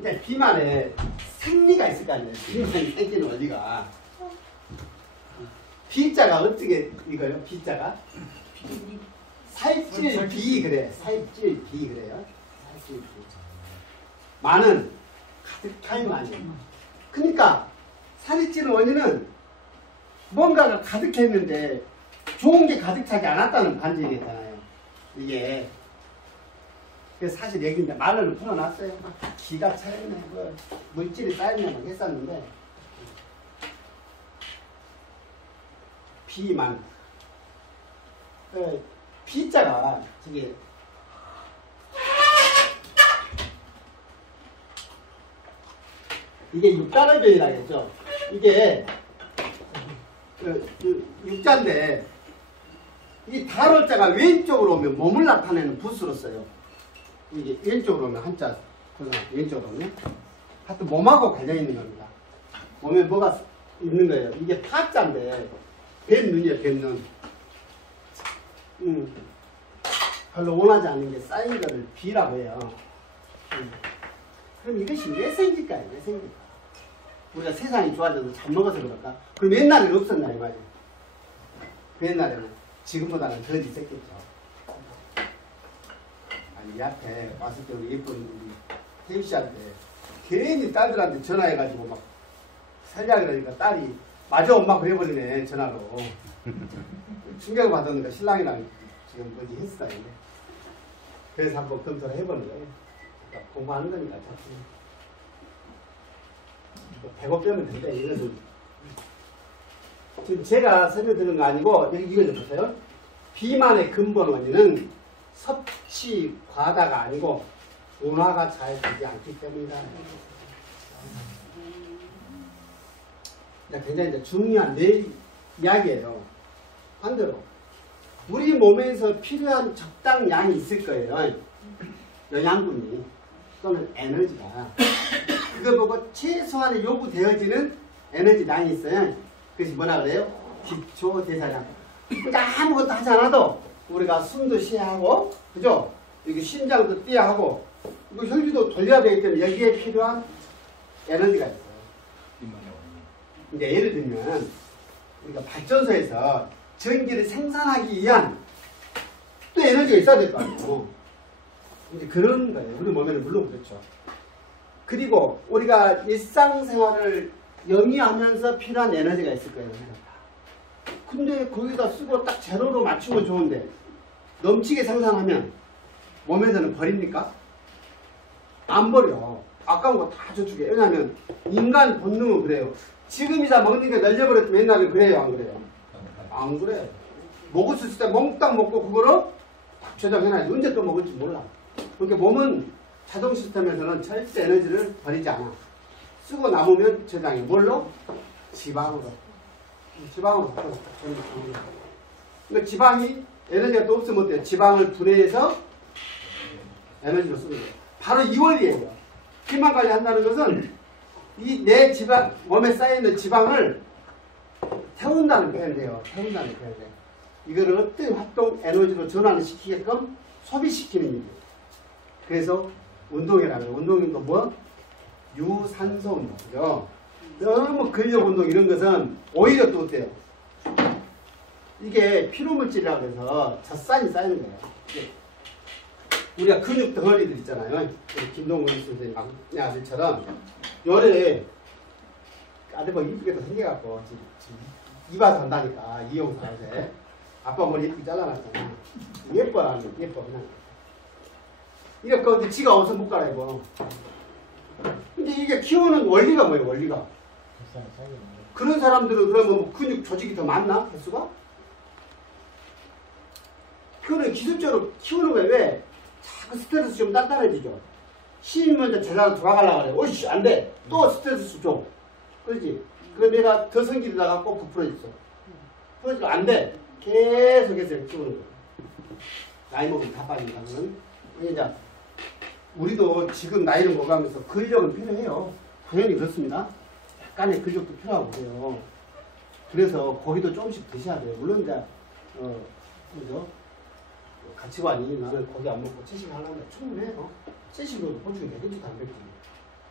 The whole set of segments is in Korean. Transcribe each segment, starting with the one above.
이제 비만에 생리가 있을 거 아니에요. 비만이 생기는 원리가. 비자가 어떻게 읽어요? 비자가? 살찔 비 그래. 살찔 비 그래요. 살찔 비. 만은 가득할 만이에요. 그러니까 살이 찌는 원인은 뭔가가 가득했는데 좋은 게 가득 차지 않았다는 반증이잖아요. 이게. 그래서 사실 얘기인데 말로는 풀어놨어요. 기가 차였네. 뭐 물질이 쌓였네 막 했었는데 비만. 비자가 저기 이게 육단어변이라고 했죠. 이게 육자인데 이 달월자가 왼쪽으로 오면 몸을 나타내는 붓으로 써요. 이게 왼쪽으로 오면 한자 왼쪽으로 오면 하여튼 몸하고 관련 있는 겁니다. 몸에 뭐가 있는 거예요. 이게 파자인데 뱃눈이에요. 뱃눈. 별로 원하지 않는 게 쌓인 거를 비라고 해요. 그럼 이것이 왜 생길까요? 왜 생길까? 우리가 세상이 좋아져서 잘 먹어서 그럴까? 그럼 옛날에는 없었나 이 말이에요. 그 옛날에는 지금보다는 덜 있었겠죠. 아니 이 앞에 왔을 때 우리 예쁜 우리 태유 씨한테 괜히 딸들한테 전화해가지고 막 살려고 그러니까 딸이 맞아 엄마 그래버리네 전화로. 충격을 받았는데 신랑이랑 지금 어디 했어요. 그래서 한번 검토를 해보는 거예요. 그러니까 공부하는 거니까 자꾸. 배고 빼면 된다. 이것은 지금 제가 설명드리는 거 아니고 여기 이거 좀 보세요. 비만의 근본 원인은 섭취 과다가 아니고 운화가 잘 되지 않기 때문이다. 굉장히 이제 중요한 내 이야기예요. 반대로 우리 몸에서 필요한 적당량이 있을 거예요. 영양분이 또는 에너지가. 그걸 보고 최소한의 요구되어지는 에너지량이 있어요. 그것이 뭐라 그래요? 기초대사량. 그러니까 아무것도 하지 않아도 우리가 숨도 쉬어야 하고, 그죠? 여기 심장도 뛰어야 하고, 이거 혈기도 돌려야 되기 때문에 여기에 필요한 에너지가 있어요. 이제 예를 들면 우리가 발전소에서 전기를 생산하기 위한 또 에너지가 있어야 될 거 아니에요. 이제 그런 거예요. 우리 몸에는 물론 그렇죠. 그리고 우리가 일상생활을 영위하면서 필요한 에너지가 있을 거예요. 근데 거기다 쓰고 딱 제로로 맞추면 좋은데 넘치게 생산하면 몸에서는 버립니까? 안 버려. 아까운 거 다 저축해. 왜냐하면 인간 본능은 그래요. 지금이자 먹는 게 날려버렸으면 옛날에 그래요? 안 그래요? 안 그래요. 먹을 수 있을 때 몽땅 먹고 그거를 딱 저장해놔야지. 언제 또 먹을지 몰라. 그러니까 몸은 자동 시스템에서는 절대 에너지를 버리지 않아. 쓰고 남으면 저장해. 뭘로? 지방으로. 지방으로. 그러니까 지방이 에너지가 또 없으면 어때요? 지방을 분해해서 에너지로 쓰는 거예요. 바로 이 원리예요. 비만 관리한다는 것은 이 내 지방, 몸에 쌓여있는 지방을 태운다는 표현이에요. 태운다는 표현이에요. 이거를 어떤 활동 에너지로 전환을 시키게끔 소비시키는 일이에요. 그래서 운동이라는 거예요. 운동은 또 뭐? 유산소 운동이죠. 너무 근력 운동 이런 것은 오히려 또 어때요? 이게 피로물질이라고 해서 젖산이 쌓이는 거예요. 우리가 근육 덩어리들 있잖아요. 김동근 선생님, 막내 아들처럼 요래 아들 뭐 이쁘게도 생겨갖고 이봐 산다니까 이용사 어제 아빠 머리 이쁘게 잘라놨잖아. 예뻐라는 예뻐 그냥. 이렇게 근데 지가 옷을 못 갈아입어. 근데 이게 키우는 원리가 뭐예요? 원리가 그런 사람들은 그러면 뭐 근육 조직이 더 많나? 횟수가? 그거는 기술적으로 키우는 거예요. 왜? 자꾸 스트레스 좀 단단해지죠. 힘이 먼저 제자로 돌아가려고 그래. 오이씨, 안 돼. 또 스트레스 줘. 그렇지? 그럼 얘가 더 성질이다가 꼭 부풀어졌어. 부풀어지면 안 돼. 계속해서 키우는 거예요. 나이 먹으면 다 빠진다. 그러면. 이제 우리도 지금 나이를 먹으면서 근력은 필요해요. 당연히 그렇습니다. 약간의 근력도 필요하고 그래요. 그래서 고기도 조금씩 드셔야 돼요. 물론 이제, 그죠? 가치관이 나는 고기 안 먹고 채식을 하려면 충분해요. 채식으로도 보충이 되겠지, 단백질이.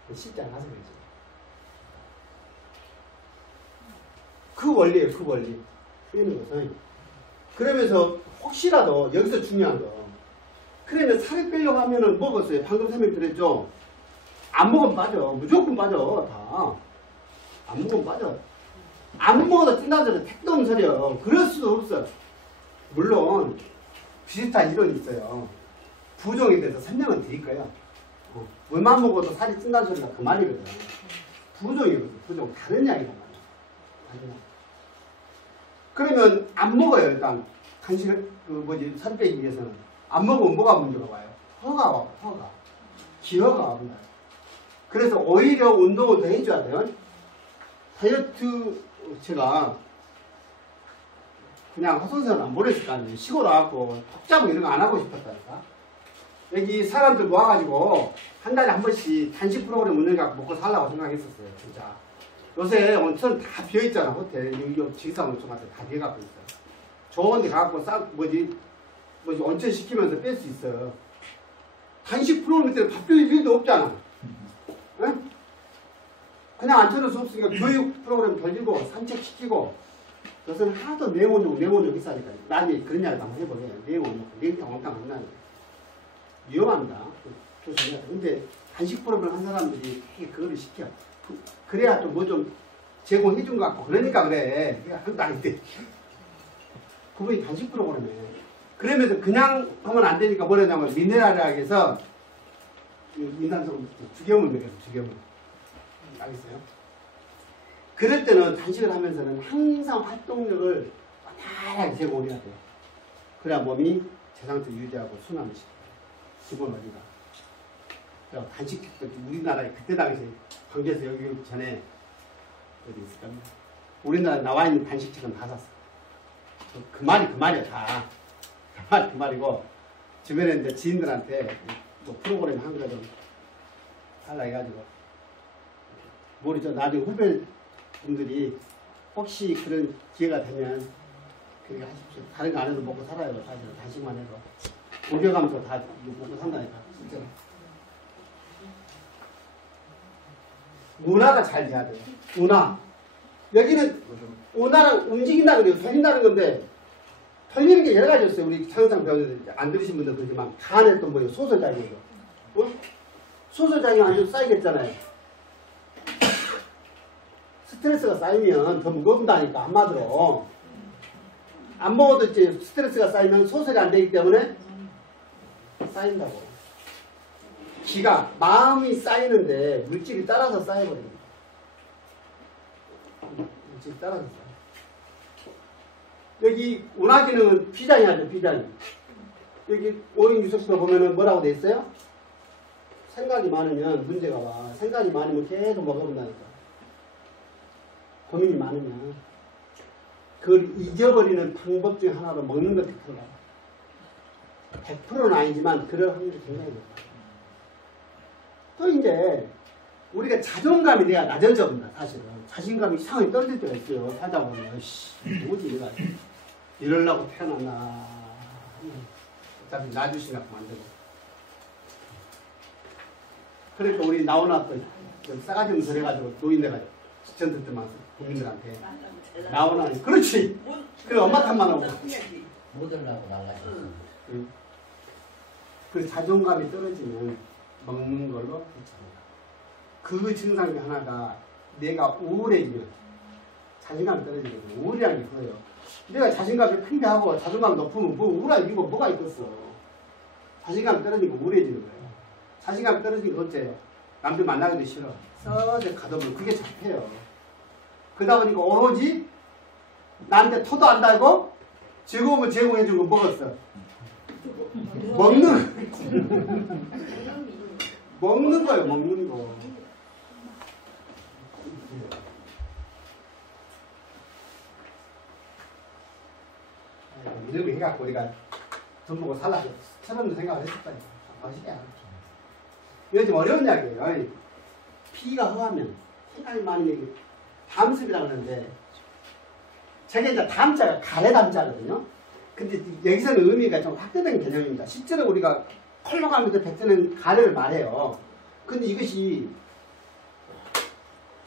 쉽지 않아서 그렇지. 그 원리예요, 그 원리. 빼는 것은. 그러면서 혹시라도 여기서 중요한 거. 그러면 살을 빼려고 하면은 먹었어요. 방금 설명드렸죠. 안 먹으면 빠져. 무조건 빠져. 다. 안 먹으면 빠져. 안 먹어도 찐다는 소리 택도 없는 소리야. 그럴 수도 없어. 물론 비슷한 이론이 있어요. 부종에 대해서 설명을 드릴 거예요. 물만 먹어도 살이 찐다는 소리가 그 말이거든. 부종이거든. 부종. 다른 이야기란 말이야. 그러면 안 먹어요. 일단 간식을 살 빼기 위해서는 안 먹으면 뭐가 문제가 와요? 허가 와요. 허가. 기허가 와요. 그래서 오히려 운동을 더 해줘야 돼요. 다이어트 제가 그냥 허선세는 안 보냈을 거 아니에요. 시골 와갖고 톡잡고 이런 거 안 하고 싶었다니까. 여기 사람들 모아가지고 한 달에 한 번씩 단식 프로그램 운영해갖고 먹고 살라고 생각했었어요. 진짜. 요새 온천 다 비어있잖아. 호텔. 여기 지기산 온천한테 다 비어갖고 있어. 좋은 데 가갖고 온천 시키면서 뺄 수 있어. 단식 프로그램 때는 밥 비울 일도 없잖아. 응? 그냥 앉혀놓을 수 없으니까 교육 프로그램 돌리고 산책시키고 요새는 하나도 내원료 비싸니까 나중에 그런 이야기도 한번 해보게. 내원료 냉탕 온탕 안 나요. 위험합니다. 조심해야 돼. 근데 단식 프로그램 한 사람들이 그거를 시켜. 그래야 또 뭐 좀 제공해 준 것 같고 그러니까 그래. 한도 아닌데. 그분이 단식 프로그램에 그러면서 그냥 하면 안 되니까 뭐냐면 미네랄하게서 인산성 주겸을 먹여서 주겸을. 알겠어요? 그럴 때는 단식을 하면서는 항상 활동력을 완전하게 제공을 해야 돼요. 그래야 몸이 제 상태 유지하고 순환을 시켜요. 기본 원리가. 단식, 우리나라에 그때 당시에 광주에서 여기 오기 전에 어디 있을까? 우리나라에 나와 있는 단식책은 다 샀어. 그 말이야, 다. 그 말이고, 주변에 이제 지인들한테 뭐 프로그램 한 거라도 살라 해가지고. 모르죠. 나중에 후배분들이 혹시 그런 기회가 되면 그렇게 하십시오. 다른 거 안 해도 먹고 살아요. 사실 단식만 해도. 옮겨가면서 다 먹고 산다니까. 진짜로. 운하가 잘 돼야 돼요. 운하. 여기는 운하는 움직인다는 거예요. 털린다는 건데 털리는 게 여러 가지 있어요. 우리 창상 배우들 안 들으신 분들 그러지만 간에 또 뭐예요? 소설작용이요. 어? 소설작용 안 돼도 쌓이겠잖아요. 스트레스가 쌓이면 더 무겁다니까 한마디로. 안 먹어도 이제 스트레스가 쌓이면 소설이 안 되기 때문에 쌓인다고. 기가 마음이 쌓이는데 물질이 따라서 쌓여버립니다. 물질이 따라서 쌓여. 여기 운하기능은 비장이 하죠. 비장이. 여기 오행유속수가 보면은 뭐라고 돼 있어요? 생각이 많으면 문제가 와. 생각이 많으면 계속 먹어본다니까. 고민이 많으면 그걸 잊어버리는 방법 중에 하나로 먹는 것 100%가 100%는 아니지만 그럴 확률이 굉장히 높아요. 또 이제 우리가 자존감이 내가 낮아져본다. 사실은 자신감이 이상하게 떨어질 때가 있어요. 살다 보면 뭐지 내가 이러려고 태어났나. 어차피 놔주시라고 만들고. 그러니까 우리 나오나 또 싸가지 없는 소리 해가지고 노인네가 지천 듣더만 국민들한테 나오나. 그렇지. 그래 엄마 탓만 하고 못 하려고 나가지. 그 자존감이 떨어지면 먹는 걸로 괜찮아요. 그 증상 중 하나가 내가 우울해지면 자신감이 떨어지거든요. 우울이라는 게 그거예요. 내가 자신감이 팽배하고 자존감 높으면 뭐 우울한 이유가 뭐가 있겠어. 자신감이 떨어지고 우울해지는 거예요. 자신감이 떨어지는 게 어째요? 남들 만나기도 싫어. 서서 가둬보면 그게 잡혀요. 그러다 보니까 오로지 나한테 토도 안 달고 즐거움을 제공해주고 먹었어. 먹는 거예요. 먹는 거. 이렇게 해갖고 우리가 돈 보고 살라고 철없는 생각을 했었다니까. 맛있게 알았죠. 요즘 어려운 이야기예요. 피가 허하면 생각이 많이 담습이라고 하는데 저게 이제 담자가 가래 담자거든요. 근데 여기서는 의미가 좀 확대된 개념입니다. 실제로 우리가 컬러감에서 뱉는 가래를 말해요. 근데 이것이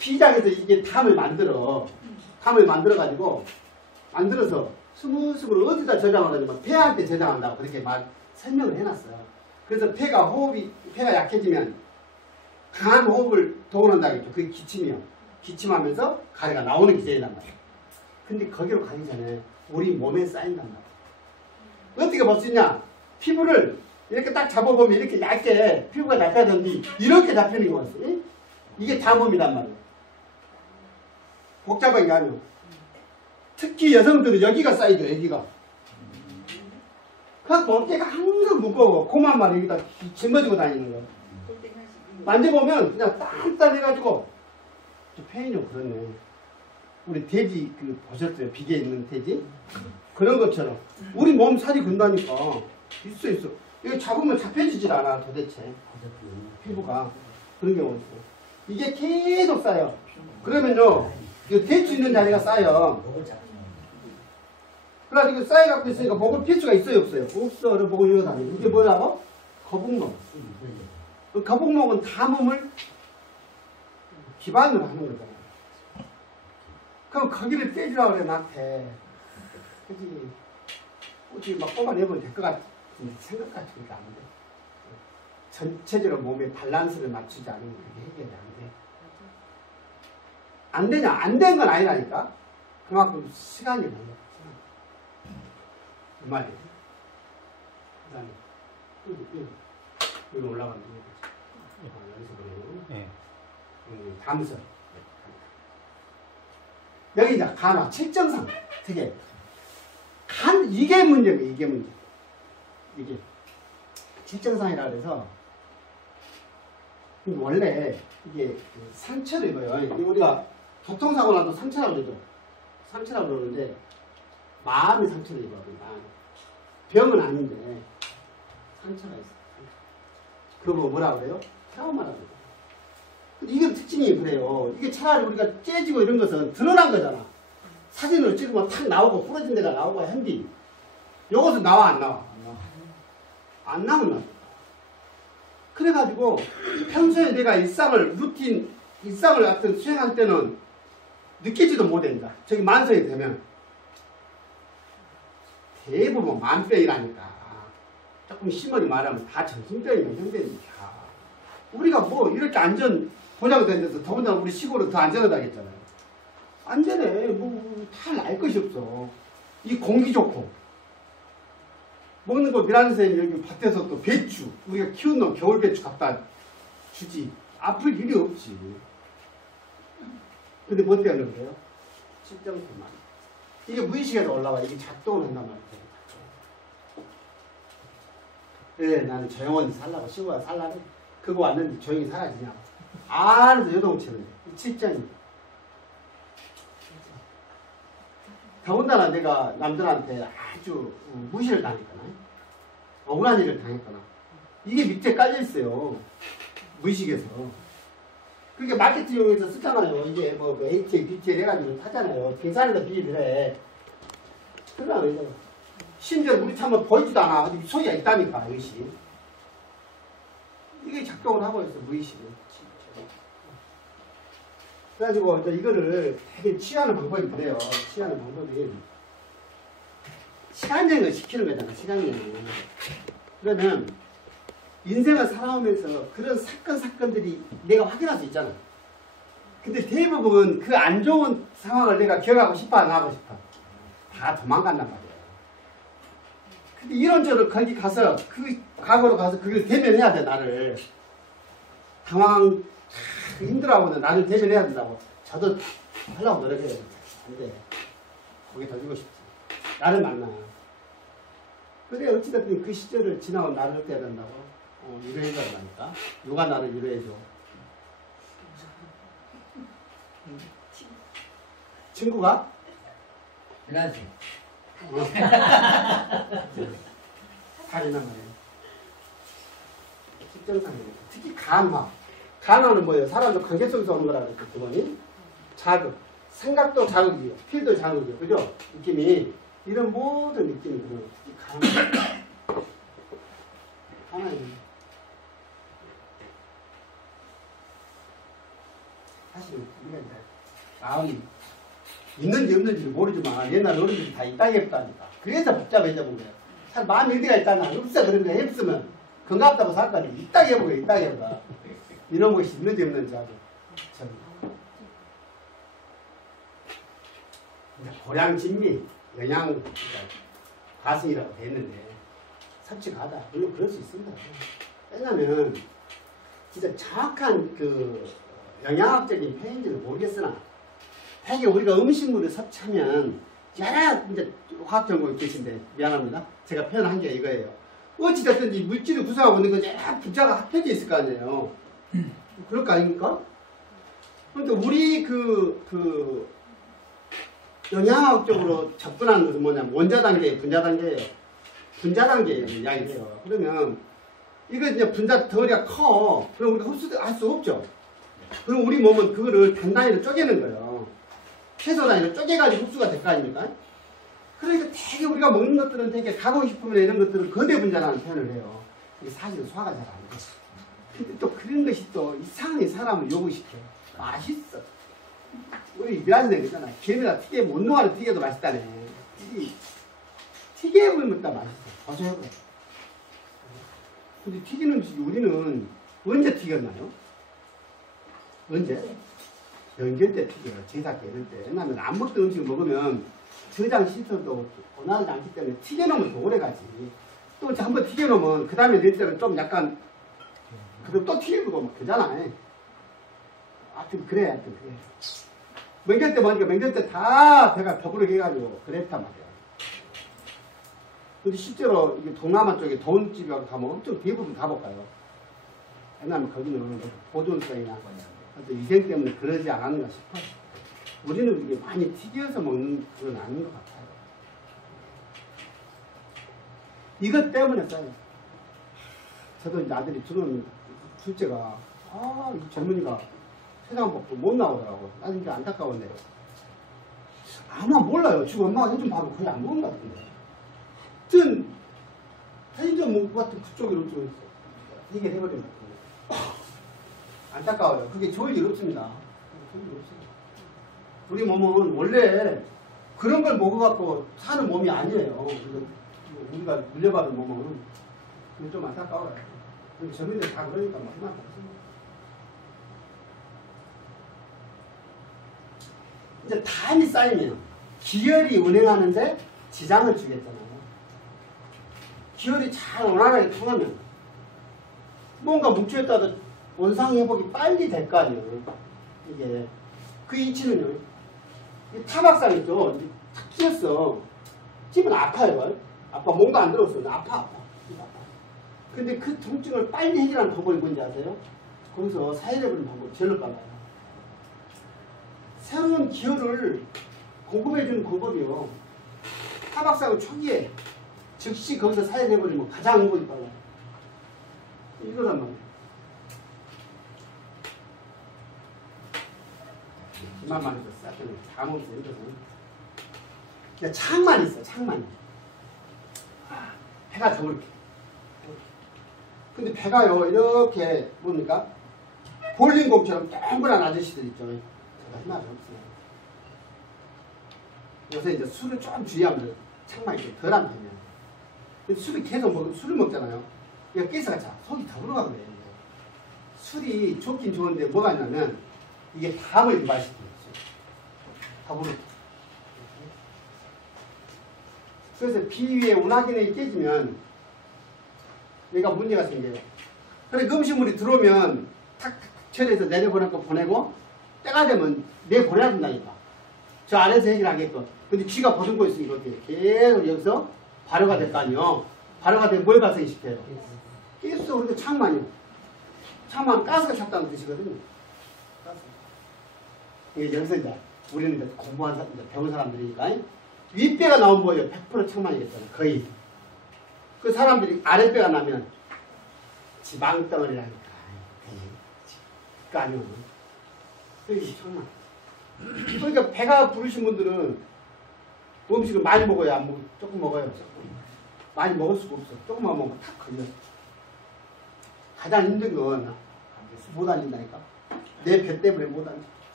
B장에서 이게 담을 만들어가지고, 만들어서 스무스무로 어디다 저장을 하냐면, 폐할 때 저장한다고 그렇게 설명을 해놨어요. 그래서 폐가 약해지면, 강한 호흡을 동원한다겠죠. 그게 기침이요. 기침하면서 가래가 나오는 기제이란 말이에요. 근데 거기로 가기 전에 우리 몸에 쌓인단 말이에요. 어떻게 볼 수 있냐? 피부를 이렇게 딱 잡아보면 이렇게 얇게 피부가 잡혀야 되는데 이렇게 잡히는 경우가 있어요. 이게 담음이란 말이에요. 복잡한 게 아니에요. 특히 여성들은 여기가 쌓이죠. 여기가. 그 어깨가 항상 무거워. 고만 말이 여기다 짊어지고 다니는 거예요. 만져보면 그냥 단단해가지고 좀 페인이 좀 그렇네. 우리 돼지 보셨어요? 비계 있는 돼지? 그런 것처럼 우리 몸 살이 근다니까 있어. 이거 잡으면 잡혀지질 않아 도대체 피부가. 그런 경우가 있어. 이게 계속 쌓여. 그러면요 이 대추 있는 자리가 쌓여. 그래가지고 쌓여갖고 있으니까 목을 필 수가 있어요 없어요? 없어. 목을 이러고 다니고. 이게 뭐라고? 거북목. 그 거북목은 담음을 기반으로 하는 거잖아요. 그럼 거기를 떼주라고 그래 나한테. 그지? 어떻게 막 뽑아내면 될 것 같은데 생각같이 그렇게 안 돼. 전체적으로 몸의 밸런스를 맞추지 않으면 그게 해결이 안 돼. 안 되냐? 안 된 건 아니라니까. 그만큼 시간이 걸려. 그 말이에요. 그 다음에 여기 올라가는 거. 여기서 보면 네. 담설. 여기 이제 간화, 칠정상. 되게 이게 문제예요. 이게 문제. 이게 칠정상이라 그래서 원래 이게 상처를 입어요. 우리가 교통사고 나도 상처라고 그러죠. 상처라고 그러는데 마음의 상처를 입어요. 병은 아닌데 상처가 있어요. 그거 뭐라 그래요? 트라우마라고 그래요. 근데 이건 특징이 그래요. 이게 차라리 우리가 째지고 이런 것은 드러난 거잖아. 사진으로 찍으면 탁 나오고 부러진 데가 나오고 한디. 요것은 나와 안 나와? 안 나오면 그래가지고 평소에 내가 일상을 같은 수행할 때는 느끼지도 못한다. 저기 만성이 되면 대부분 만병이라니까. 조금 심하게 말하면 다 정신병이면 형되니까. 우리가 뭐 이렇게 안전 보장된 데서 더군다나 우리 시골은 더 안전하다겠잖아요. 안전해. 다 날 것이 없어. 이 공기 좋고. 먹는 거 미란 선생님 여기 밭에서 또 배추. 우리가 키운 놈 겨울 배추 갖다 주지. 아플 일이 없지. 근데 뭐 때문에 그래요? 실정수만. 이게 무의식에서 올라와. 이게 작동을 한단 말이에요. 그래, 나는 조용히 살라고, 시골에 살라고. 그거 왔는데 조용히 살아지냐고. 안에서 요동치는데. 이 칠정이. 더군다나 내가 남들한테 아주 무시를 당했거나, 억울한 일을 당했거나, 이게 밑에 깔려있어요. 무의식에서. 그게 마케팅용에서 쓰잖아요. 이게 뭐 ATL, BTL 해가지고 타잖아요. 등산에다 비밀을 해. 그러나 심지어 우리 차면 보이지도 않아. 어디 소리가 있다니까, 이것이. 이게 작동을 하고 있어, 무의식은. 그래가지고 이제 이거를 되게 취하는 방법이 그래요. 취하는 방법이. 시간여행을 시키는 거잖아, 시간여행. 그러면 인생을 살아오면서 그런 사건들이 내가 확인할 수 있잖아. 근데 대부분 그 안 좋은 상황을 내가 기억하고 싶어, 안 하고 싶어? 다 도망간단 말이에요. 근데 이런저런 거기 가서, 그 과거로 가서 그걸 대면해야 돼, 나를. 힘들어하고는 나를 대면해야 된다고. 저도 하려고 노력해요. 안 돼. 거기 더 주고 싶지. 나를 만나. 그래, 어찌됐든 그 시절을 지나온 나를 어떻게 해야 된다고? 위로해줘야 된다니까. 누가 나를 위로해줘? 친구가? 그래야지. 살인한 거예요. 특정상이에요. 특히 간화. 간화는 뭐예요? 사람도 관계성에서 오는 거라고 그랬죠, 그거니? 자극. 생각도 자극이에요. 필도 자극이에요. 그죠? 느낌이. 이런 모든 느낌이 그런 특히 간화. 하나예요. 사실 우리가 이제 마음이 있는지 없는지 모르지만 옛날 어른들이 다 있다고 했다니까. 그래서 복잡해져 본 거예요. 참 마음이 어디가 있다나 없어 그런 거 없으면 건강하다고 살 거 아니에요. 있다고 해보고 있다고 해봐. 이런 것이 있는지 없는지 아주 참. 고량 진미 영양 과승이라고 돼 있는데 섭취가다. 물론 그럴 수 있습니다. 왜냐면 진짜 정확한 그 영양학적인 표현인지는 모르겠으나 되게 우리가 음식물을 섭취하면 여러 이제 화학 전공이 계신데 미안합니다. 제가 표현한 게 이거예요. 어찌됐든지 물질을 구성하고 있는 거 여러 분자가 합해져 있을 거 아니에요. 그럴 거 아닙니까? 그러니까 우리 그 영양학적으로 접근하는 것은 뭐냐면 원자 단계, 분자 단계예요. 분자 단계를 이야기해요. 그러면 이거 이제 분자 덩어리가 커. 그럼 우리가 흡수할 수 없죠. 그럼 우리 몸은 그거를 단단위로 쪼개는 거예요. 최소 단위로 쪼개가지고 흡수가 될 거 아닙니까? 그러니까 되게 우리가 먹는 것들은 되게 가공식품이나 이런 것들은 거대 분자라는 표현을 해요. 이게 사실은 소화가 잘 안 돼. 근데 또 그런 것이 또 이상하게 사람을 요구시켜. 맛있어. 우리 미라지는 그러잖아. 개미나 튀겨, 운동하는 튀겨도 맛있다네. 튀겨보면 또 맛있어. 고소해보여. 근데 튀기는 음식이 우리는 언제 튀겼나요? 언제? 명절 때 튀겨요. 제사 때 이럴 때. 왜냐면 안 먹던 음식 먹으면 저장 시설도 원활하지 않기 때문에 튀겨놓으면 더 오래 가지. 또 한번 튀겨놓으면 그 다음에 낼 때는 좀 약간 그럼 또 튀기고 막 그러잖아. 하여튼 그래, 하여튼 그래. 명절 때 먹으니까 명절 때 다 배가 더부르게 해가지고 그랬단 말이야. 근데 실제로 이게 동남아 쪽에 더운 집에 가면 엄청 대부분 다 볶아요. 왜냐면 거기는 보존성이나 어떤 위생 때문에 그러지 않았는가 싶어. 우리는 이게 많이 튀겨서 먹는 건 아닌 것 같아요. 이것 때문에 써요. 저도 이제 아들이 주는 둘째가 이 젊은이가 세상 먹고 못 나오더라고. 나는 이제 안타까운데. 아마 몰라요. 지금 엄마가 해준 밥은 거의 안 먹는 것 같은데. 전 편의점 먹고 같은 그쪽으로 좀 이게 해버리면 안타까워요. 그게 좋을 일 없습니다. 우리 몸은 원래 그런 걸 먹어갖고 사는 몸이 아니에요. 우리가 물려받은 몸은. 좀 안타까워요. 젊은이들 다 그러니까 뭐 희망이 없습니다. 이제 담이 쌓이면 기혈이 운행하는데 지장을 주겠잖아요. 기혈이 잘 원활하게 통하면 뭔가 뭉쳐있다도 원상 회복이 빨리 될 거 아니에요. 이게 그 이치는요. 이 타박상 있죠. 탁 찢었어. 찝으면 아파요. 아파. 뭔가 안 들었어. 아파. 근데 그 통증을 빨리 해결하는 방법이 뭔지 아세요? 거기서 사이레브는 방법, 젤을 발라요. 새로운 기혈을 공급해주는 방법이요. 타박상은 초기에 즉시 거기서 사이레브는 가장 응고이 빨라요. 이거란 말이에요. 기만만 해서 쌌더니 다 먹었어요. 이것은. 창만 있어, 창만. 배가 더 이렇게. 근데 배가요, 이렇게, 뭡니까? 볼링공처럼 동그란 아저씨들 있죠. 제가 희망이 없어요. 요새 이제 술을 좀 주의하면 창만 이렇게 덜한 편이에요. 근데 술을 계속 술을 먹잖아요. 이거 깨서가 자, 속이 더불어가고 그래요. 술이 좋긴 좋은데 뭐가 있냐면, 이게 담을 유발시키는 거죠. 더불어. 그래서 비위에 운하기능이 깨지면, 얘가 문제가 생겨요. 그래, 그 음식물이 들어오면 탁탁 처리해서 내려보낼 거 보내고 때가 되면 내보내야 된다니까. 저 안에서 해결하겠건. 근데 쥐가 버듬고 있으니까 계속 여기서 발효가 될 거 아니에요. 발효가 되면 뭘 발생시켜요? 계속 우리가 창만이요. 창만 가스가 찼다는 뜻이거든요. 가스. 이게 여기서 이제 우리는 이제 공부한 사람, 이제 배운 사람들이니까 윗배가 나오면 뭐예요? 100% 창만이겠잖아요. 거의. 그 사람들이 아랫배가 나면 지방덩어리라니까. 그 아니면. 그게 정말. 그러니까 배가 부르신 분들은 음식을 많이 먹어야 안 먹어. 조금 먹어요. 많이 먹을 수가 없어. 조금만 먹으면 탁 걸려. 가장 힘든 건 못 앉는다니까. 내 배 때문에 못 앉아.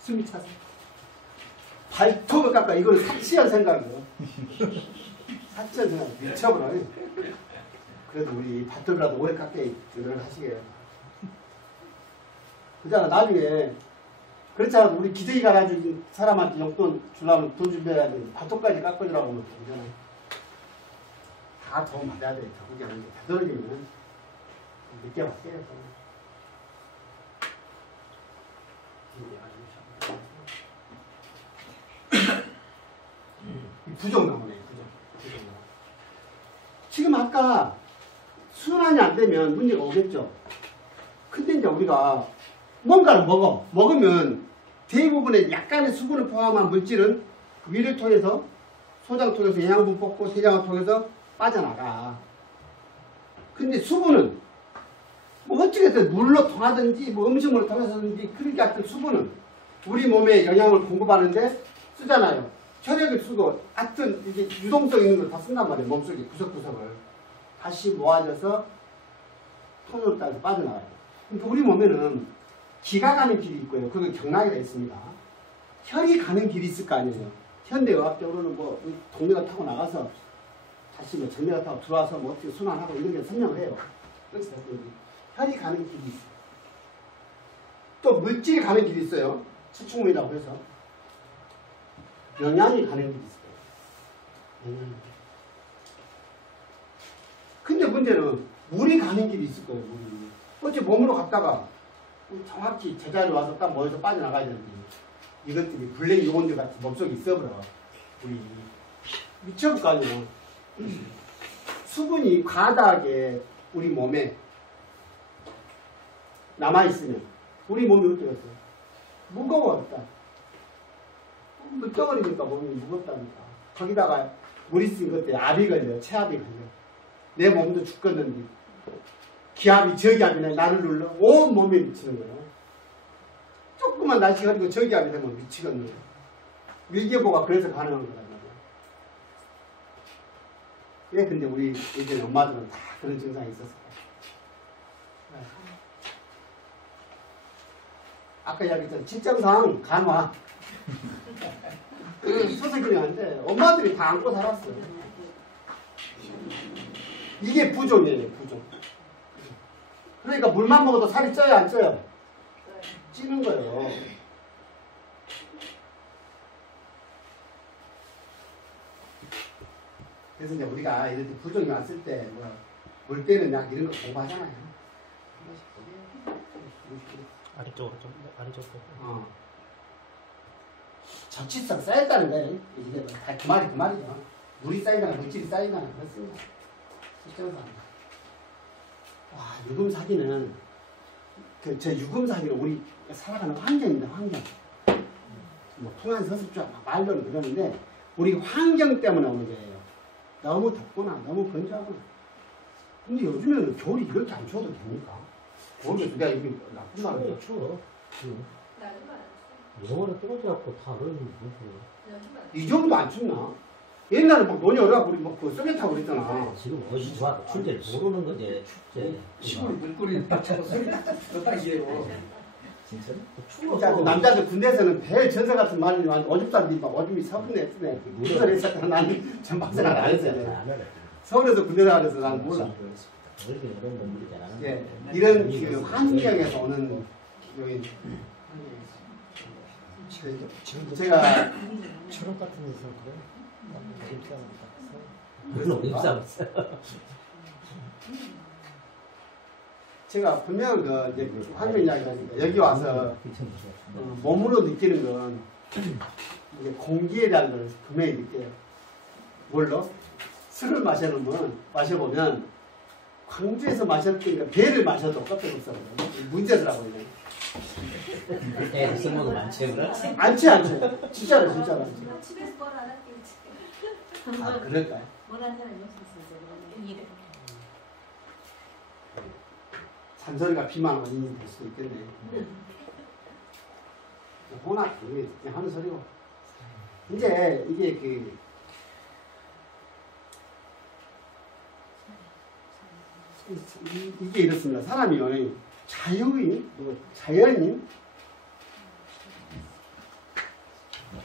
숨이 차서. 발톱을 깎아. 이걸 사치한 생각이에요. 사치한 생각. 미쳐버려. 그래도 우리 발톱이라도 오래 깎게 노력하시게요. 그잖아. 나중에 그렇지 않아도 우리 기저귀 가가지고 사람한테 용돈 주려면 돈 준비해야 돼. 발톱까지 깎아주라고 하면 되잖아. 다 도움 받아야 돼. 그게 아니고 되도록이면 늦게 왔어요. 부정 나오네. 부정. 지금 아까 순환이 안 되면 문제가 오겠죠. 근데 이제 우리가 뭔가를 먹으면 대부분의 약간의 수분을 포함한 물질은 위를 통해서 소장 통해서 영양분 뽑고 세장을 통해서 빠져나가. 근데 수분은 뭐 어찌됐든 물로 통하든지 뭐 음식물로 통해서든지 그렇게 하여튼 수분은 우리 몸에 영양을 공급하는데 쓰잖아요. 혈액을 쓰고 하여튼 이게 유동성 있는 걸 다 쓴단 말이에요. 몸속에 구석구석을 다시 모아져서 통으로 따라서 빠져나가요. 그러니까 우리 몸에는 기가 가는 길이 있고요. 그게 경락이가 있습니다. 혈이 가는 길이 있을 거 아니에요. 현대의학적으로는 뭐 동네가 타고 나가서 다시 뭐 전매가 타고 들어와서 뭐 어떻게 순환하고 이런 게 설명을 해요. 그렇지. 혈이 가는 길이 있어요. 또 물질이 가는 길이 있어요. 추충물이라고 해서 영양이 가는 길이 있어요. 근데 문제는 물이 가는 길이 있을 거예요. 물이. 어째 몸으로 갔다가 정확히 제자리에 와서 딱 모여서 빠져나가야 되는데 이것들이 블랙 요원들 같이 몸속에 있어버려. 우리 미쳐볼 거 아니에요. 수분이 과다하게 우리 몸에 남아있으면 우리 몸이 어떠겠어요? 무거워졌다. 묻어버리니까 몸이 무겁다니까. 거기다가 물이 쓴 것들이 압이 걸려요. 체압이 걸려요. 내 몸도 죽겠는데 기압이 저기압이나 나를 눌러 온 몸에 미치는 거예요. 조금만 날씨가 흐리고 저기압이 되면 미치겠네요. 밀계보가 그래서 가능한 거란 말이에요. 왜 근데 우리 예전에 엄마들은 다 그런 증상이 있었어요. 아까 이야기했던 직장상 간화 소설그림한데 엄마들이 다 안고 살았어요. 이게 부종이에요. 부종. 그러니까 물만 먹어도 살이 쪄요 안 쪄요? 찌는 거예요. 그래서 이제 우리가 이렇게 부종이 왔을 때 뭐 물 때는 약 이런 거 공부하잖아요. 아래쪽으로 좀 아래쪽으로. 적치성 쌓였다는 거예요. 이게 다 그 말이죠. 물이 쌓이거나 물질이 쌓이거나 그렇습니다. 실제로는. 와, 유금 사기는 저 유금 사기는 우리 살아가는 환경입니다. 환경. 뭐 풍한 서습주와 말로는 그러는데 우리 환경 때문에 오는 거예요. 너무 덥거나 너무 건조하거나. 근데 요즘에는 겨울이 이렇게 안 추워도 됩니까? 겨울에 내가 이게 나쁜 말이에요. 추워. 나는 말았어. 영어는 떨어져갖고 다 얼음이 무슨. 이 정도 안 춥나? 옛날에 막 논이 어려갖고 우리 막그 소개타고 그랬잖아. 지금 옷이 좋아. 춥제를 모르는 거지. 축제. 시골 물꼬리 맞춰서 소리 딱이에요. 진짜? 진짜 그 남자들 군대에서는 배 전세 같은 말이 오줌살이 막 오줌이 서분에 했네. 무슨 했었다. 나는 전박 생각 안 했어요. 서울에서 군대 나가서 난 몰라. 얼굴이 이런 놈들이잖아. 예, 이런 그 환경에서 오는 요인. 제가 철업 같은 데서 그래? 물론 입사했어. 제가 분명 그 이제 환경 이야기하니까 여기 와서 몸으로 느끼는 건 이제 공기에 대한 걸 분명히 느껴요. 뭘로? 술을 마셔보면 광주에서 마셨던 거 배를 마셔도 껍데기 없어요. 문제더라고요. 애들 쓸모도 많지, 그래? 안 취해. 진짜로. 집에서 뭘 안 할게. 아, 그럴까요? 뭐라는 사람이 없었어요. 이래. 잔소리가 비만 원인이 될 수도 있겠네. 혼합, 그냥 하는 소리고. 이제 이게 이게 이렇습니다. 사람이 자연인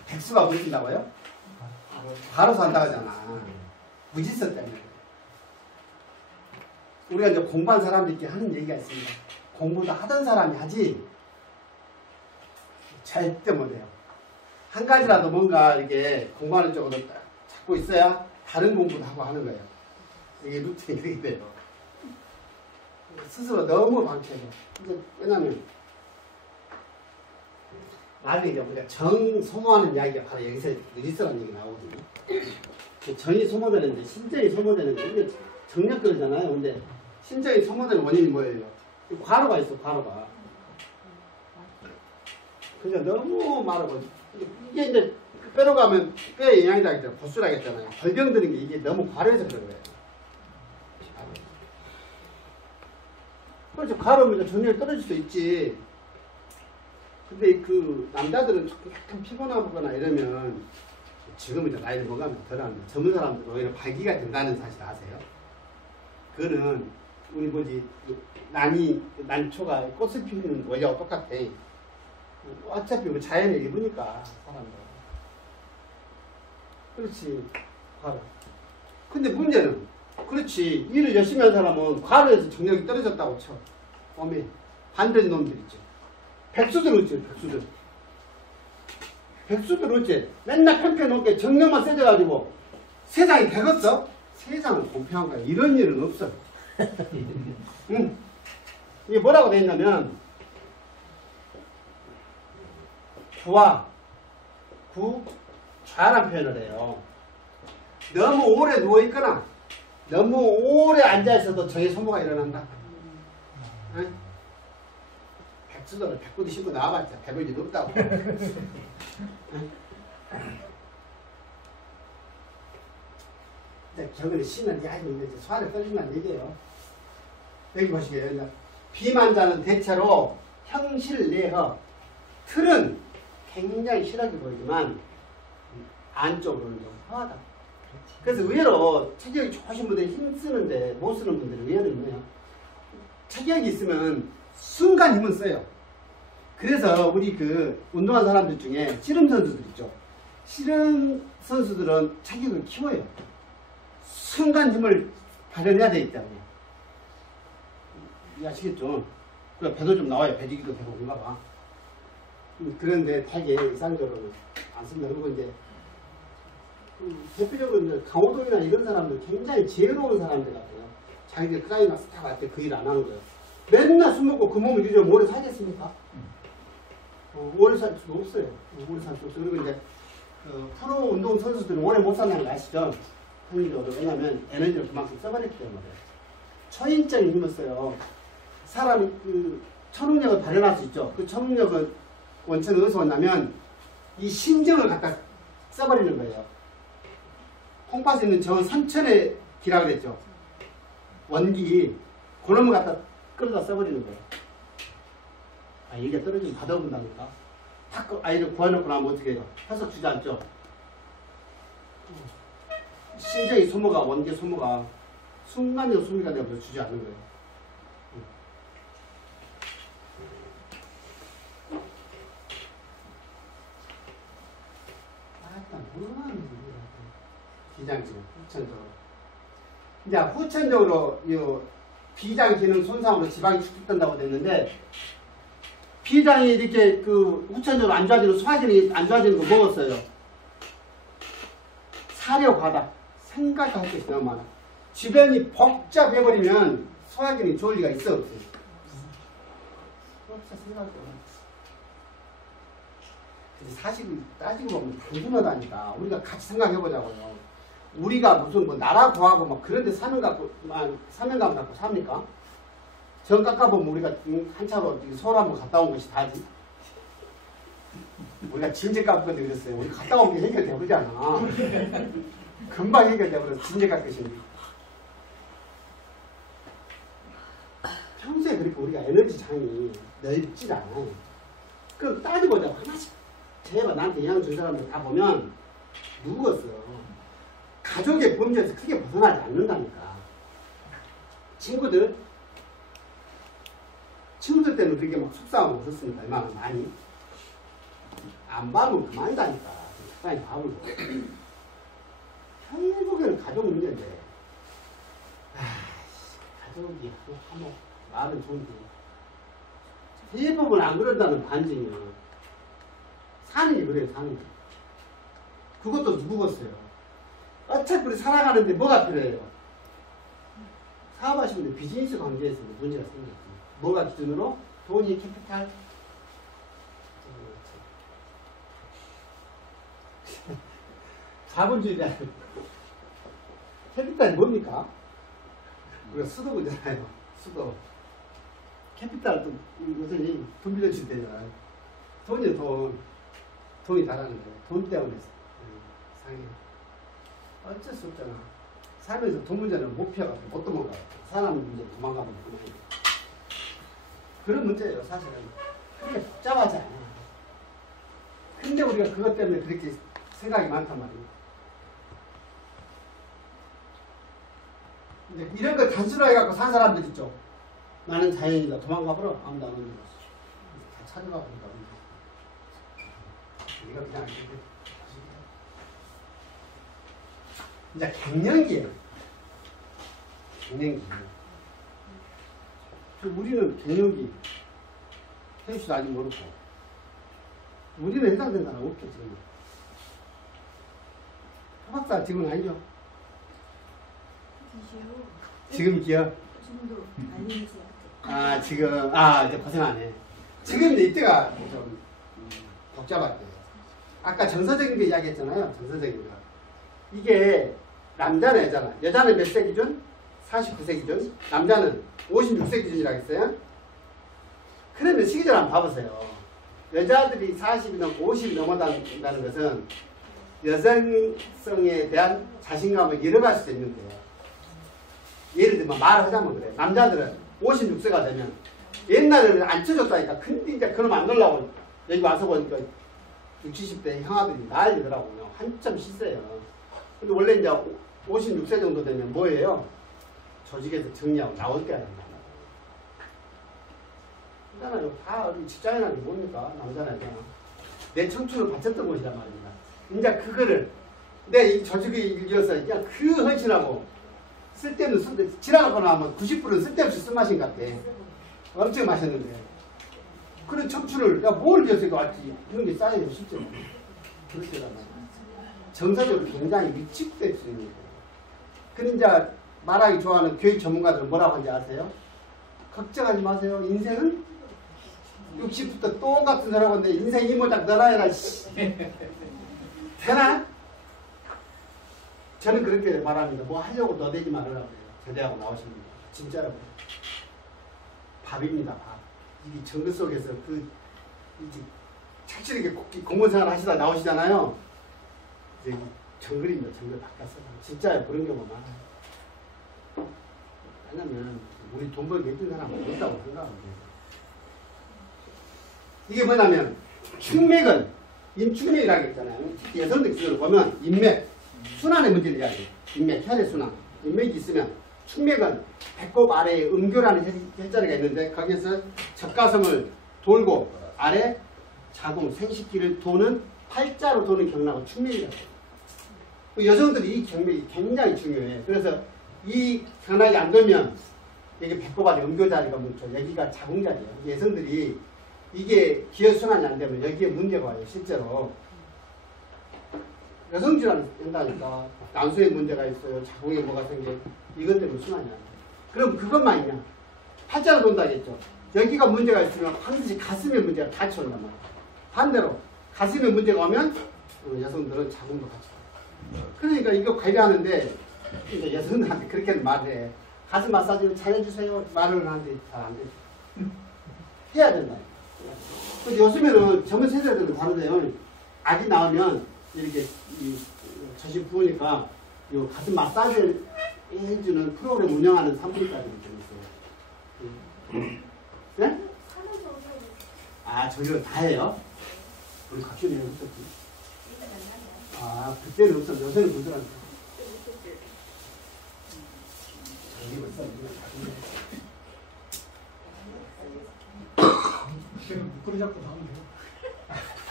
백수가 뭐 쓴다고요? 바로 산다고 하잖아. 무질서 때문에. 우리가 이제 공부한 사람들끼리 하는 얘기가 있습니다. 공부도 하던 사람이 하지 절대 못해요. 한 가지라도 뭔가 이렇게 공부하는 쪽으로 딱 잡고 있어야 다른 공부도 하고 하는 거예요. 이게 루틴이 그렇게 돼요. 스스로 너무 방치해서. 왜냐면 나중에 이제 우리가 정 소모하는 이야기가 바로 여기서 느리스라는 얘기 나오거든요. 정이 소모되는데 심정이 소모되는 게 이게 정력 그러잖아요. 근데 심정이 소모되는 원인이 뭐예요? 과로가 있어, 과로가. 그러니까 너무 마르고 이게 이제 뼈로 가면 뼈에 영향이 나겠잖아요. 보수라겠잖아요. 벌병 드는 게 이게 너무 과로해서 그런 거예요. 그렇죠. 과로면 정력이 떨어질 수 있지. 근데 그 남자들은 조금 약간 피곤하거나 이러면 지금 이제 나이를 먹으면 덜한 젊은 사람들은 오히려 발기가 된다는 사실 아세요? 그거는 우리 뭐지 난초가 꽃을 피우는 원리하고 똑같아. 어차피 우리 자연의 일부니까 사람들. 그렇지. 과로. 근데 문제는 그렇지. 일을 열심히 하는 사람은 과로해서 정력이 떨어졌다고 쳐. 어메 반대인 놈들 있죠. 백수들 어째, 백수들. 백수들 어째. 맨날 편편없게 정력만 세져가지고 세상이 되겠어? 세상은 공평한 거야. 이런 일은 없어. 응. 이게 뭐라고 돼 있냐면, 좌란 표현을 해요. 너무 오래 누워있거나, 너무 오래 앉아있어도 정의 소모가 일어난다. 응? 백수들은 백구도 신고 나와봤자 배볼 일도 없다고. 저거는 신은 야이 소화를 떨어진다는 얘기예요. 여기 보시게요. 비만자는 대체로 형실내허 틀은 굉장히 실하게 보이지만 안쪽으로는 좀 허하다. 그래서 의외로 체격이 좋으신 분들이 힘쓰는데 못 쓰는 분들은 의외로 뭐예요? 체격이 있으면 순간 힘은 써요. 그래서 우리 그 운동하는 사람들 중에 씨름 선수들 있죠. 씨름 선수들은 체격을 키워요. 순간 힘을 발현해야 되기 때문에. 아시겠죠? 그 배도 좀 나와요. 배지기도 되고 그런가 봐. 그런데 되게 이상적으로는 안 쓴다. 그리고 이제 대표적으로 이제 강호동이나 이런 사람들 굉장히 지혜로운 사람들 같아요. 자기들 클라이막스 딱 갈 때 그 일 안 하는 거예요. 맨날 술 먹고 그 몸을 유지하면 오래 살겠습니까? 오래 살 수도 없어요. 오래 살 수 없어요. 그리고 이제 프로 운동 선수들은 오래 못 산다는 거 아시죠? 합리적으로. 왜냐면 에너지를 그만큼 써버렸기 때문에. 초인적인 힘을 써요. 사람이 그 초능력을 발현할 수 있죠. 그 초능력은 원천은 어디서 왔냐면 이 심정을 갖다 써버리는 거예요. 콩팥에 있는 정은 선천의 기라고 그랬죠. 원기 그놈을 갖다 끌어다 써버리는 거예요. 아, 이게 떨어지면 받아본다니까. 탁 아이를 구해놓고 나면 어떻게 해요? 해석 주지 않죠. 심정의 소모가 원기 소모가 순간적 소모가 되어서 주지 않는 거예요. 비장기능, 후천적으로. 이제 후천적으로 이 비장 기능 손상으로 지방이 축적된다고 됐는데, 비장이 이렇게 그 후천적으로 안 좋아지는 소화기능이 안 좋아지는 거 먹었어요. 사려과다. 생각할 것이 너무 많아. 주변이 복잡해버리면 소화기능이 좋을 리가 있어, 없어요? 없어, 생각할 거야. 사실 따지고 보면 단순하다니까. 우리가 같이 생각해보자고요. 우리가 무슨 뭐 나라 구하고 막 그런 데 사명감 갖고 삽니까? 정 깎아보면 우리가 한차로 서울 한번 갔다 온 것이 다지. 우리가 진제 깎을 건데 그랬어요. 우리 갔다 온 게 해결돼 버리잖아. 금방 해결돼 버려서 진제 깎을 것인데. 평소에 그렇게 우리가 에너지 장이 넓지 않아요. 그럼 따지보자. 하나씩 제가 나한테 영향 준 사람들 다 보면 누구였어. 가족의 범죄에서 크게 벗어나지 않는다니까. 친구들 때는 그렇게 막 속상하고 없었습니다. 얼마나 많이. 안 봐면 그만이다니까. 사장님 밥을 먹어. 결국에는 가족 문제인데, 가족이 한번 말은 좋은데, 대부분 안 그런다는 반증이요. 사는 게 그래요, 사는 게. 그것도 누구겠어요? 어차피 우리 살아가는데 뭐가 필요해요? 사업하시는 분 비즈니스 관계에서 문제가 생겼어요. 뭐가 기준으로? 돈이 캐피탈? 자본주의자. 캐피탈이 뭡니까? 우리가 수도잖아요. 수도. 캐피탈도 요새 돈 빌려줄 때잖아요. 돈이 돈. 돈이 다라는 거예요. 돈 때문에 상해. 어쩔 수 없잖아. 살면서 돈 문제는 못 피해가지고 못 도망가. 사람 문제 도망가면 그만이에요. 그런 문제예요, 사실은. 그게 복잡하잖아. 근데 우리가 그것 때문에 그렇게 생각이 많단 말이에요. 이제 이런 걸 단순하게 갖고 산 사람들 있죠. 나는 자연이다. 도망가버려. 아무도 안 온다. 다 찾아가 보니까. 이거 그냥 이렇게. 이제 갱년기예요. 갱년기. 우리는 갱년기. 혜수도 아직 모르고. 우리는 해당된 사람 없죠, 지금. 토박사 지금은 아니죠? 지금 기억? 정도 알리지 아, 지금, 이제 고생하네. 지금 이제 이때가 좀 복잡할게요. 아까 정서적인 거 이야기했잖아요. 정서적인 거. 이게 남자는 여자나. 여자는 몇 세 기준? 49세 기준. 남자는 56세 기준이라고 했어요. 그러면 시기적으로 한번 봐보세요. 여자들이 40이 넘고 50이 넘어간다는 것은 여성성에 대한 자신감을 잃어갈 수도 있는데요. 예를 들면 말을 하자면 그래. 남자들은 56세가 되면 옛날에는 안 쳐줬다니까. 근데 이제 그놈 안 놀라고 여기 와서 보니까 60, 70대 형아들이 난리더라고요. 한참 시세요. 근데 원래 이제 56세 정도 되면 뭐예요? 조직에서 정리하고 나올 때가 된다. 그잖아요. 다 어디 직장이라는 게 뭡니까? 남자나 여자나. 내 청춘을 바쳤던 곳이란 말입니다. 이제 그거를 내 이 조직에 일려서 그냥 그 헌신하고 쓸데없는 지나가고 나면 90%는 쓸데없이 쓴 맛인 것 같아. 엄청 마셨는데. 그런 청춘을, 야, 뭘 위해서 이거 왔지? 이런 게 쌓여요, 실제로. 그렇게란 말이야. 정서적으로 굉장히 위축될 수 있는 거예요. 근데 이제 말하기 좋아하는 교육 전문가들은 뭐라고 하는지 아세요? 걱정하지 마세요. 인생은 60부터 똑같은 사람하고 하는데 인생 이모작 너나 해라, 씨. 되나? 저는 그렇게 말합니다. 뭐 하려고 너대지 말으라고 해요. 제대하고 나오십니다. 진짜라고. 밥입니다, 밥. 이 정글 속에서 이제 착실하게 공무원생활 하시다 나오시잖아요. 이제 정글입니다, 정글 바깥서. 진짜요, 그런 경우가 많아요. 왜냐면, 우리 돈 벌기 힘든 사람은 없다고 생각합니다. 이게 뭐냐면, 축맥은, 인축맥이라고 했잖아요. 특히 여성들 기준으로 보면, 인맥, 순환의 문제를 이야기해요. 인맥, 혈액순환. 인맥이 있으면, 축맥은 배꼽 아래에 음교라는 혈자리가 있는데, 거기에서 적가성을 돌고, 아래 자궁, 생식기를 도는, 팔자로 도는 경락을 축맥이라고 해요. 여성들이 이 경맥이 굉장히 중요해요. 그래서 이 경락이 안 돌면, 여기 배꼽 아래 음교자리가 뭉쳐. 여기가 자궁자리예요. 여성들이 이게 기혈순환이 안 되면 여기에 문제가 와요, 실제로. 여성질환이 된다니까. 난소에 문제가 있어요. 자궁에 뭐가 생겨요. 이것 때문에 순환이 안 돼요. 그럼 그것만 있냐? 팔자로 돈다겠죠. 여기가 문제가 있으면 반드시 가슴에 문제가 같이 온단 말이에요. 반대로 가슴에 문제가 오면 여성들은 자궁도 같이 와요. 그러니까 이거 관리하는데 이제 여성들한테 그렇게 말을 해. 가슴 마사지를 잘해주세요. 말을 하는데 잘 안 되죠. 해야 된다. 근데 요즘에는 젊은 세대들은 다르대요. 아기 나오면 이렇게 저식 부으니까 요 가슴 마사지를 해주는 프로그램 운영하는 산부인과들이 좀 있어요. 네? 아, 저기로 다 해요? 우리 각주는 없었지. 아, 그때는 없었는데 요새는 그러더라고요. 저기 벌써 제가 묶으리 잡고 나오면 돼요.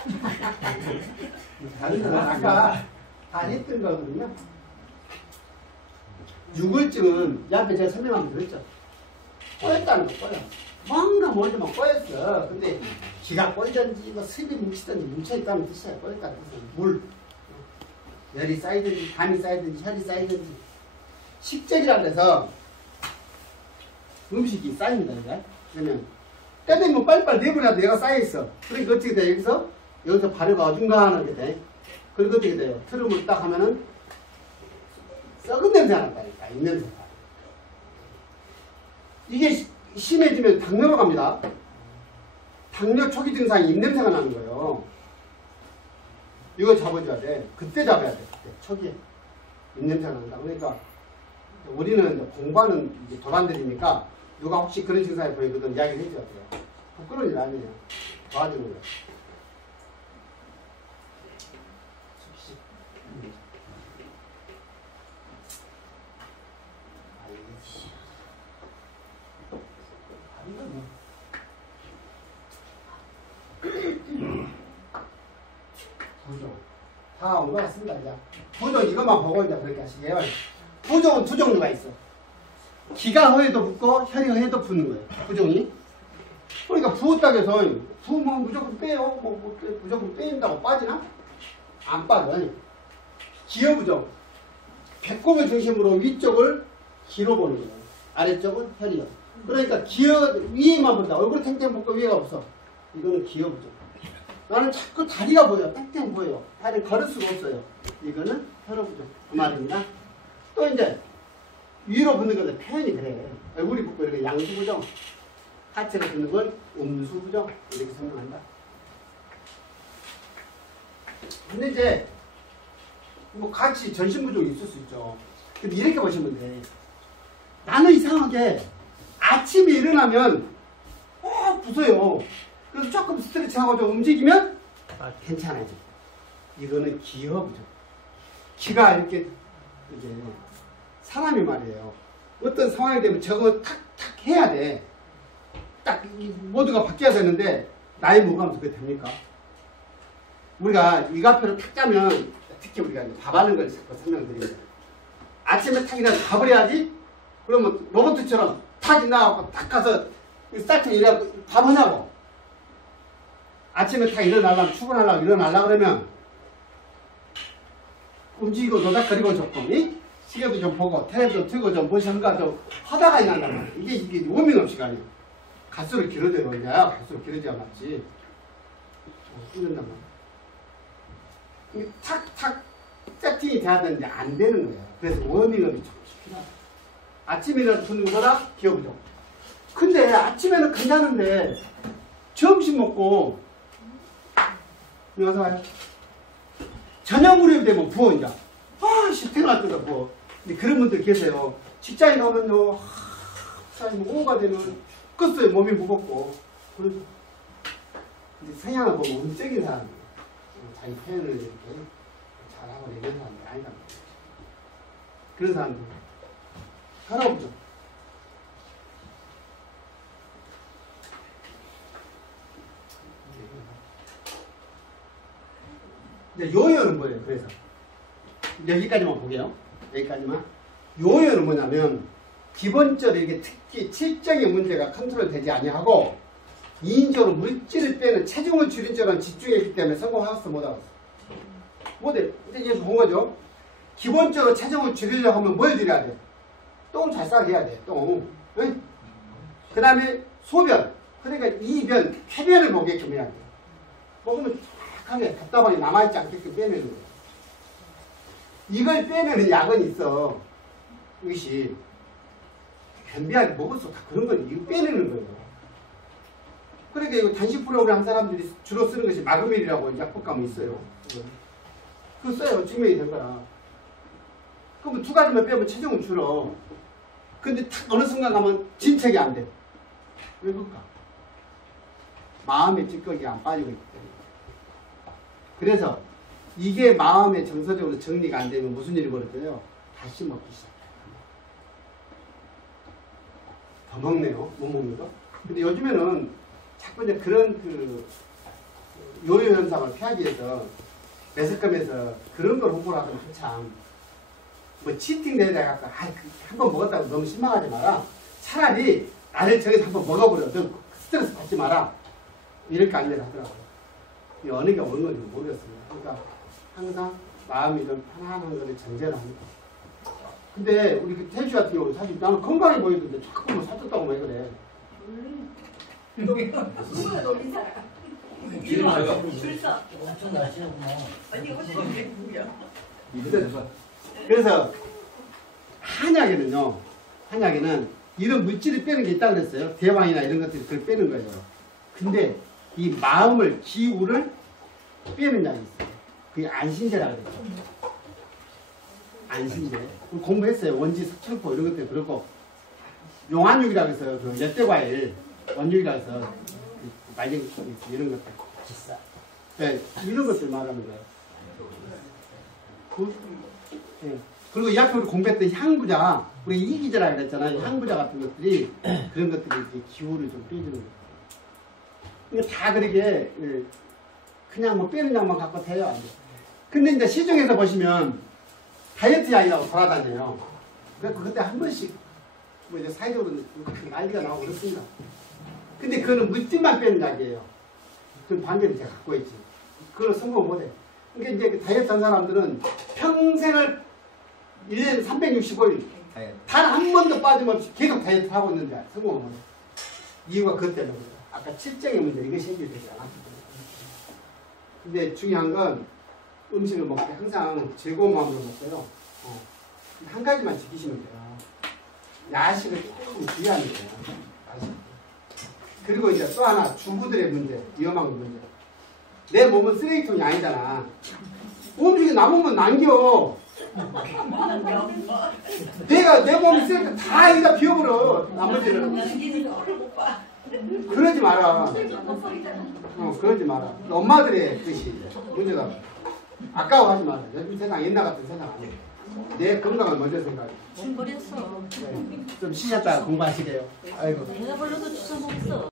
다른 건 아까 다 했던 거거든요. 유골증은 이 앞에 제가 설명한 거 그랬죠. 꼬였다는 거 꼬여. 뭔가 모르지만 꼬였어. 근데 기가 꼬이든지 뭐 습이 뭉치든지 뭉쳐있다는 뜻이야. 꼬였다는 뜻은 물. 열이 쌓이든지 담이 쌓이든지 혈이 쌓이든지 식적이라고 해서 음식이 쌓입니다. 이제. 그러면 때 되면 빨리빨리 내버려도 얘가 쌓여있어. 그러니까 어떻게 돼? 여기서 발효가 어중간하게 돼. 그리고 어떻게 돼요? 트름을 딱 하면은 썩은 냄새가 난다니까. 입냄새가. 이게 심해지면 당뇨로 갑니다. 당뇨 초기 증상이 입냄새가 나는 거예요. 이거 잡아줘야 돼. 그때 잡아야 돼. 그때 초기에 입냄새가 난다. 그러니까 우리는 공부하는 이제 도반들이니까 누가 혹시 그런 증상이 보이거든 이야기를 해줘야 돼요. 부끄러운 일 아니에요. 도와주는 거예요. 부종. 다 온 것 같습니다. 이제. 부종 이것만 보고 이제 그렇게 하시게요. 부종은 두 종류가 있어. 기가 허에도 붓고 혈이 허에도 붓는 거예요. 부종이. 그러니까 부었다고 해서 부으면 무조건 빼요. 무조건 빼인다고 빠지나? 안 빠져. 기어부종. 배꼽을 중심으로 위쪽을 기로 보는 거예요. 아래쪽은 혈이요. 그러니까 기어 위에만 본다. 얼굴 탱탱 붓고 위에가 없어. 이거는 기어부종. 나는 자꾸 다리가 보여. 땡땡 보여. 다리 걸을 수가 없어요. 이거는 혈어부종. 그 말입니다. 또 이제 위로 붙는 건데 표현이 그래. 얼굴이 붙고 이렇게 양수부종. 하체가 붙는 건 음수부종. 이렇게 설명한다. 근데 이제 뭐 같이 전신부종이 있을 수 있죠. 근데 이렇게 보시면 돼. 나는 이상하게 아침에 일어나면 부서요. 그래서 조금 스트레치하고 좀 움직이면 괜찮아지. 이거는 기어부종. 기가 이렇게 이제 사람이 말이에요. 어떤 상황이 되면 저거 탁탁 해야 돼. 딱 모두가 바뀌어야 되는데 나이 먹으면서 그게 됩니까? 우리가 이가표를 탁 짜면 특히 우리가 밥하는 걸 자꾸 설명드립니다. 아침에 탁 일어나서 밥을 해야지. 그러면 로봇처럼 탁 일어나고 탁 가서 스타트 일어나고 밥 하냐고. 아침에 탁 일어나려면 출근하려고 일어나려고 그러면 움직이고 노닥거리고 조금 시계도 좀 보고 텔레비전 틀고 좀 무엇인가 좀 하다가 일어난단 말이야. 이게 워밍업 시간이야. 갈수록 길어져야 그냥 갈수록 길어져야 맞지. 이런단 말이야. 이게 탁탁 세팅이 돼야 되는데 안 되는 거야. 그래서 워밍업이 조금씩 필요하다. 아침에 일어나서 푸는 거보다 기어보죠. 근데 아침에는 괜찮은데 점심 먹고 여기서 와요. 저녁 무렵이 되면 부어 이제. 태어날 때도 부어. 근데 그런 분들 계세요. 직장에 가면요. 사실 오후가 되면 죽겠어요. 몸이 무겁고. 그래서 근데 성향을 보면 음적인 사람이에요. 자기 표현을 이렇게 잘하고 이런 사람들이 아니다. 그런 사람들. 살아보죠. 이제 요요는 뭐예요? 그래서 여기까지만 보게요. 여기까지만. 요요는 뭐냐면 기본적으로 이게 특히 칠정의 문제가 컨트롤 되지 아니하고 인위적으로 물질을 빼는 체중을 줄인 쪽은 집중했기 때문에 성공하겠어 못하겠어. 못해. 이제 여기서 본 거죠. 기본적으로 체중을 줄이려고 하면 뭘 줄여야 돼? 똥 잘 싸게 해야 돼. 똥. 응? 그 다음에 소변. 그러니까 이변, 쾌변을 보게끔 해야 돼. 먹으면 정확하게 답답하게 남아있지 않게끔 빼내는 거예요. 이걸 빼내는 약은 있어. 이것이 변비하게 먹을 수 다 그런 거지. 이거 빼내는 거예요. 그러니까 이거 단식 프로그램 한 사람들이 주로 쓰는 것이 마그밀이라고 약국가면 있어요. 그거 써요. 증명이 된 거라. 그러면 두 가지만 빼면 체중은 줄어. 근데 탁 어느 순간 가면 진척이 안 돼. 왜 그럴까? 마음의 찌꺼기가 안 빠지고 있기 때문에. 그래서 이게 마음의 정서적으로 정리가 안 되면 무슨 일이 벌어져요? 다시 먹기 시작해요. 더 먹네요. 못 먹는 거. 근데 요즘에는 자꾸 이제 그런 요요 현상을 피하기 위해서 매스컴에서 그런 걸 홍보를 하면 한참 뭐 치팅 내다가 한번 먹었다고 너무 실망하지 마라. 차라리 나를 저기서 한번 먹어버려. 너 스트레스 받지 마라. 이렇게 안내를 하더라고요. 이 어느 게 어느 건지 모르겠습니다. 그러니까 항상 마음이 좀 편안한 거를 전제로 합니다. 근데 우리 그 태주 같은 경우는 사실 나는 건강해 보이던데 자꾸 뭐 살쪘다고 왜 그래. 누가 놀린 사람? 줄 서. 엄청 날씬하구나. 언니 오늘 이게 누구야? 그래서 한약에는 이런 물질을 빼는 게 있다고 그랬어요. 대왕이나 이런 것들이 그걸 빼는 거예요. 근데 이 마음을, 기우를 빼는 약이 있어요. 그게 안신제라고 그래요. 안신제. 공부했어요. 원지, 석철포 이런 것들 그렇고 용안육이라고 해서 그 열대과일 원육이라고 해서 그 말린 이런 것들. 비싸. 네, 이런 것들 말하는 거예요. 네. 그리고 이 앞에 우리 공부했던 향부자, 우리 이기자라고 그랬잖아요. 향부자 같은 것들이 그런 것들이 이렇게 기후를 좀 빼주는 거예요. 그러니까 다 그렇게 그냥 뭐 빼는 약만 갖고 돼요. 안 돼요. 근데 이제 시중에서 보시면 다이어트 약이라고 돌아다녀요. 그래서 그때 한 번씩 뭐 이제 사회적으로 난리가 나오고 그렇습니다. 근데 그거는 물질만 빼는 약이에요. 그건 반대로 제가 갖고 있지. 그걸 성공 못해. 그러니까 이제 다이어트 한 사람들은 평생을 1년 365일 단 한 번도 빠짐없이 계속 다이어트 하고 있는데 성공을 못해. 이유가 그것 때문에 그래요. 아까 칠정의 문제 이것이 해결되지 않았거든요. 근데 중요한 건 음식을 먹을 때 항상 즐거운 마음으로 먹고요. 한 가지만 지키시면 돼요. 야식을 조금 주의하면 돼요. 야식. 그리고 이제 또 하나 주부들의 문제, 위험한 문제. 내 몸은 쓰레기통이 아니잖아. 음식이 남으면 남겨. 내 몸이 쓰레기 다 여기다 비워버려. 나머지는. 그러지 마라. 그러지 마라. 엄마들의 뜻이 문제가 아까워하지 마라. 요즘 세상 옛날 같은 세상 아니에요. 내 건강을 먼저 생각해. 줄 버렸어. 좀 쉬셨다가 공부하시게요. 아이고. 내가 불러도 주워 먹었어.